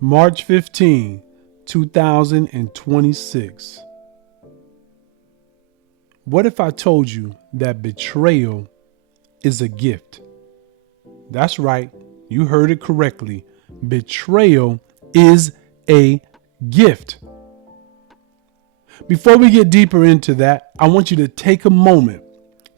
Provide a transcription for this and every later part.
March 15, 2026. What if I told you that betrayal is a gift? That's right. You heard it correctly. Betrayal is a gift. Before we get deeper into that, I want you to take a moment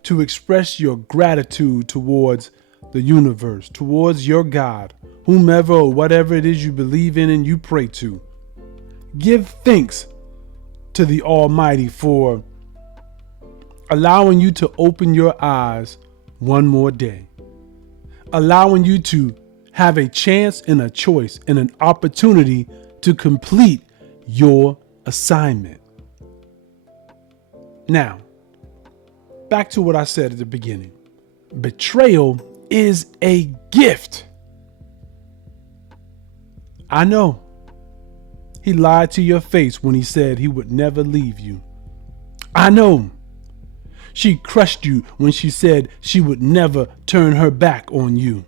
to express your gratitude towards the universe, towards your God, whomever or whatever it is you believe in and you pray to. Give thanks to the Almighty for allowing you to open your eyes one more day, allowing you to have a chance and a choice and an opportunity to complete your assignment. Now, back to what I said at the beginning. Betrayal is a gift. I know. He lied to your face when he said he would never leave you. I know. She crushed you when she said she would never turn her back on you.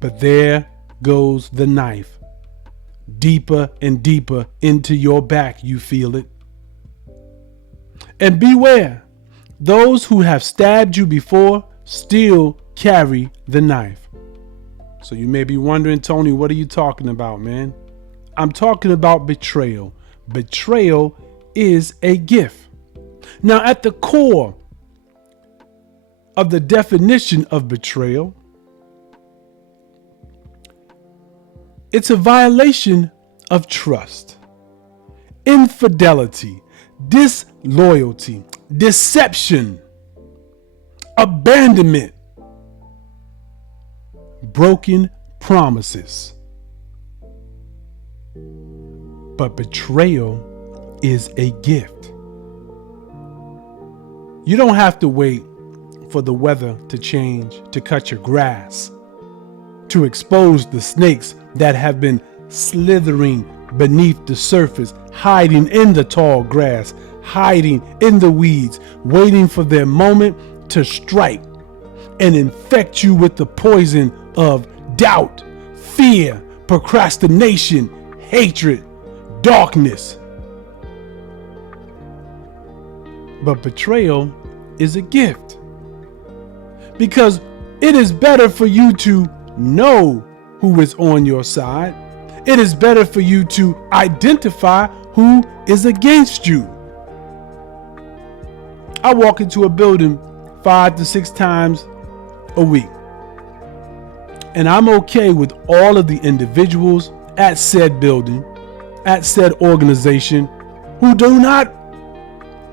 But there goes the knife. Deeper and deeper into your back, you feel it. And beware, those who have stabbed you before still carry the knife. So you may be wondering, Tony, what are you talking about, man? I'm talking about betrayal. Betrayal is a gift. Now, at the core of the definition of betrayal, it's a violation of trust, infidelity, disloyalty, deception, abandonment, broken promises. But betrayal is a gift. You don't have to wait for the weather to change to cut your grass, to expose the snakes that have been slithering beneath the surface, hiding in the tall grass, hiding in the weeds, waiting for their moment to strike and infect you with the poison of doubt, fear, procrastination, hatred, darkness. But betrayal is a gift, because it is better for you to know who is on your side. It is better for you to identify who is against you. I walk into a building 5 to 6 times a week, and I'm okay with all of the individuals at said building, at said organization, who do not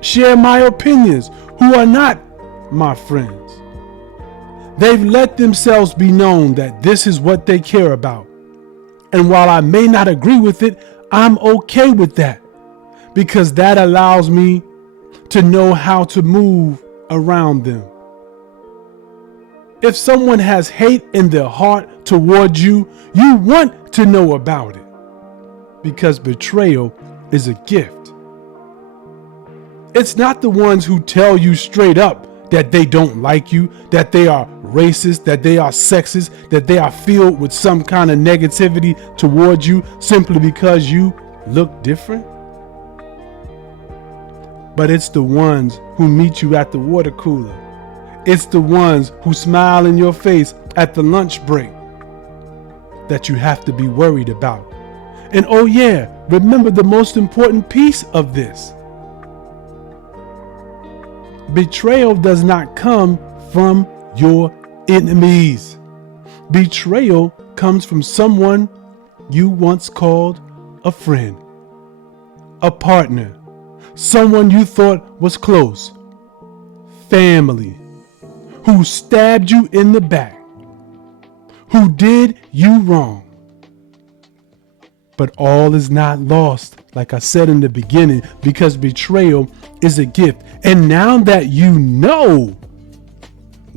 share my opinions, who are not my friends. They've let themselves be known that this is what they care about. And while I may not agree with it, I'm okay with that, because that allows me to know how to move around them. If someone has hate in their heart towards you, you want to know about it, because betrayal is a gift. It's not the ones who tell you straight up that they don't like you, that they are racist, that they are sexist, that they are filled with some kind of negativity towards you simply because you look different. But it's the ones who meet you at the water cooler. It's the ones who smile in your face at the lunch break that you have to be worried about. And oh yeah, remember the most important piece of this. Betrayal does not come from your enemies. Betrayal comes from someone you once called a friend, a partner, someone you thought was close, family, who stabbed you in the back, who did you wrong. But all is not lost, like I said in the beginning, because betrayal is a gift. And now that you know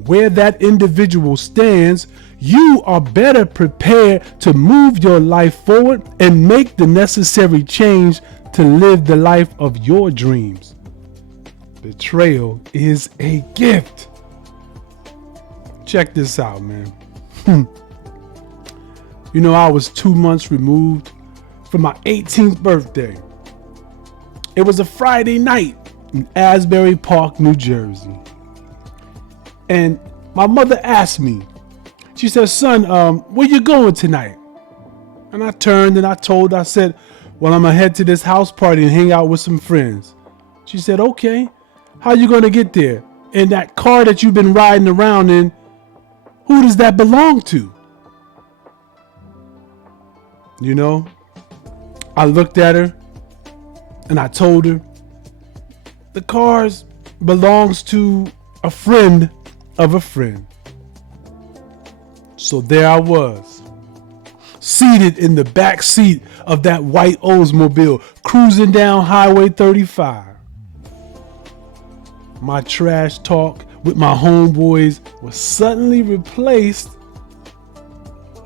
where that individual stands, you are better prepared to move your life forward and make the necessary change to live the life of your dreams. Betrayal is a gift. Check this out, man. You know, I was 2 months removed from my 18th birthday. It was a Friday night in Asbury Park, New Jersey. And my mother asked me, she said, son, where you going tonight? And I turned and I said, well, I'm gonna head to this house party and hang out with some friends. She said, okay, how you gonna get there? And that car that you've been riding around in, who does that belong to? You know, I looked at her and I told her, the car belongs to a friend of a friend. So there I was, seated in the back seat of that white Oldsmobile, cruising down Highway 35. My trash talk with my homeboys was suddenly replaced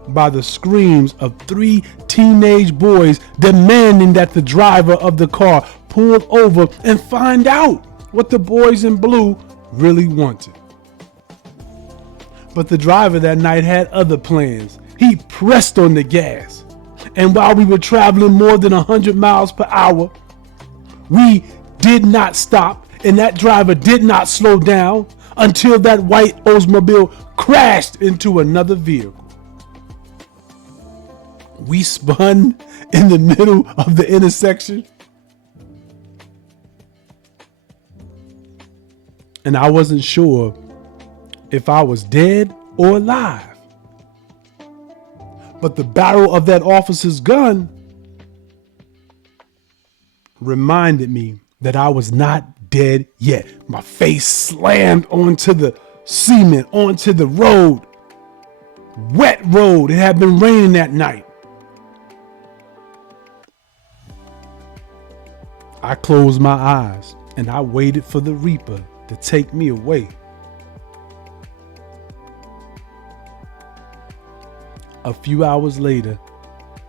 by the screams of 3 teenage boys demanding that the driver of the car pull over and find out what the boys in blue really wanted. But the driver that night had other plans. He pressed on the gas. And while we were traveling more than 100 miles per hour, we did not stop, and that driver did not slow down until that white Oldsmobile crashed into another vehicle. We spun in the middle of the intersection, and I wasn't sure if I was dead or alive. But the barrel of that officer's gun reminded me that I was not dead yet. My face slammed onto the cement, onto the road. Wet road. It had been raining that night. I closed my eyes and I waited for the Reaper to take me away. A few hours later,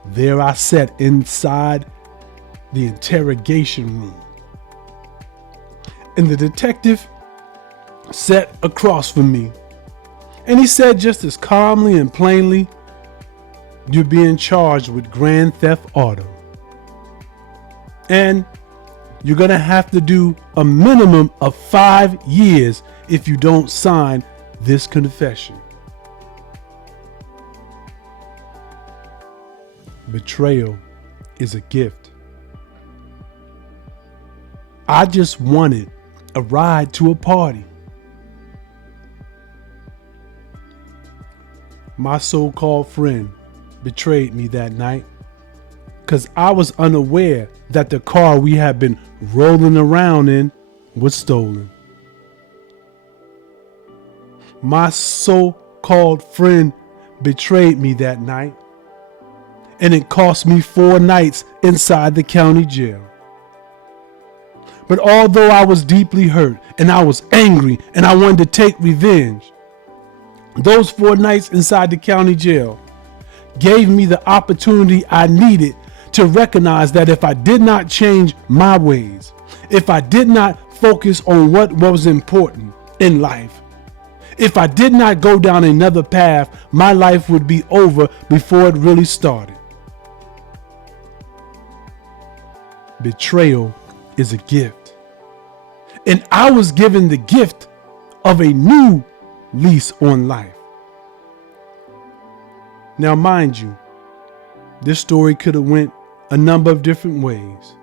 there I sat inside the interrogation room. And the detective sat across from me. And he said just as calmly and plainly, you're being charged with grand theft auto. And you're going to have to do a minimum of 5 years if you don't sign this confession. Betrayal is a gift. I just wanted a ride to a party. My so-called friend betrayed me that night because I was unaware that the car we had been rolling around in was stolen. My so-called friend betrayed me that night, and it cost me 4 nights inside the county jail. But although I was deeply hurt and I was angry and I wanted to take revenge, those 4 nights inside the county jail gave me the opportunity I needed to recognize that if I did not change my ways, if I did not focus on what was important in life, if I did not go down another path, my life would be over before it really started. Betrayal is a gift. And I was given the gift of a new lease on life. Now, mind you, this story could have went a number of different ways.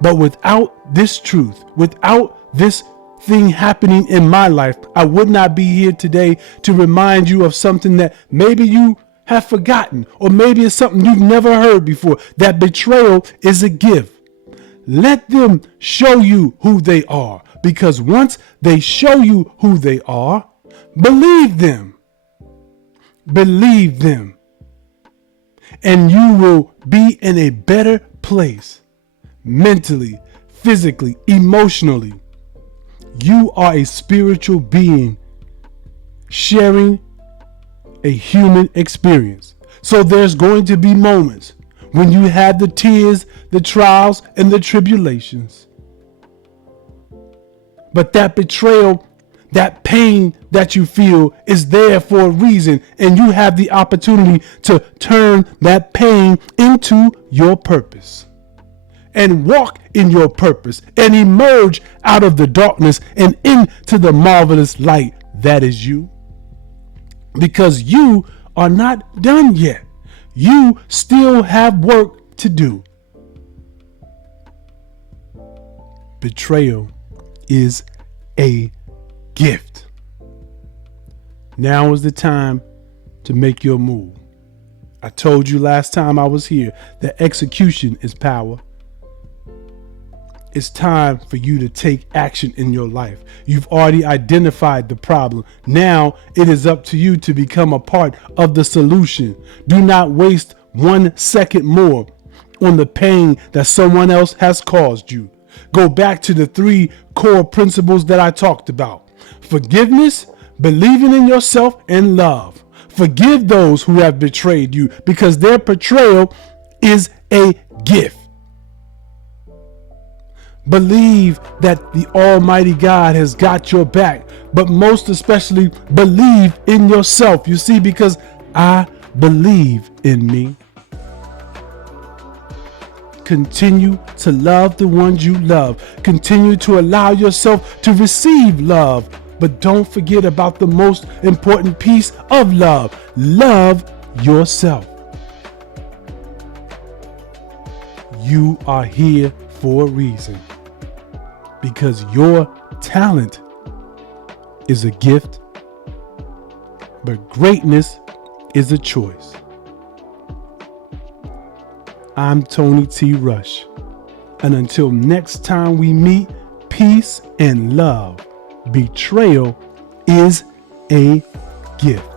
But without this truth, without this thing happening in my life, I would not be here today to remind you of something that maybe you have forgotten, or maybe it's something you've never heard before, that betrayal is a gift. Let them show you who they are, because once they show you who they are, believe them. Believe them. And you will be in a better place, mentally, physically, emotionally. You are a spiritual being sharing a human experience. So there's going to be moments when you have the tears, the trials, and the tribulations. But that betrayal That pain that you feel is there for a reason, and you have the opportunity to turn that pain into your purpose and walk in your purpose and emerge out of the darkness and into the marvelous light that is you. Because you are not done yet. You still have work to do. Betrayal is a gift. Now is the time to make your move. I told you last time I was here that execution is power. It's time for you to take action in your life. You've already identified the problem. Now it is up to you to become a part of the solution. Do not waste 1 second more on the pain that someone else has caused you. Go back to the 3 core principles that I talked about. Forgiveness, believing in yourself, and love. Forgive those who have betrayed you because their betrayal is a gift. Believe that the Almighty God has got your back, but most especially believe in yourself. You see, because I believe in me. Continue to love the ones you love. Continue to allow yourself to receive love. But don't forget about the most important piece of love. Love yourself. You are here for a reason. Because your talent is a gift, but greatness is a choice. I'm Tony T. Rush. And until next time we meet, peace and love. Betrayal is a gift.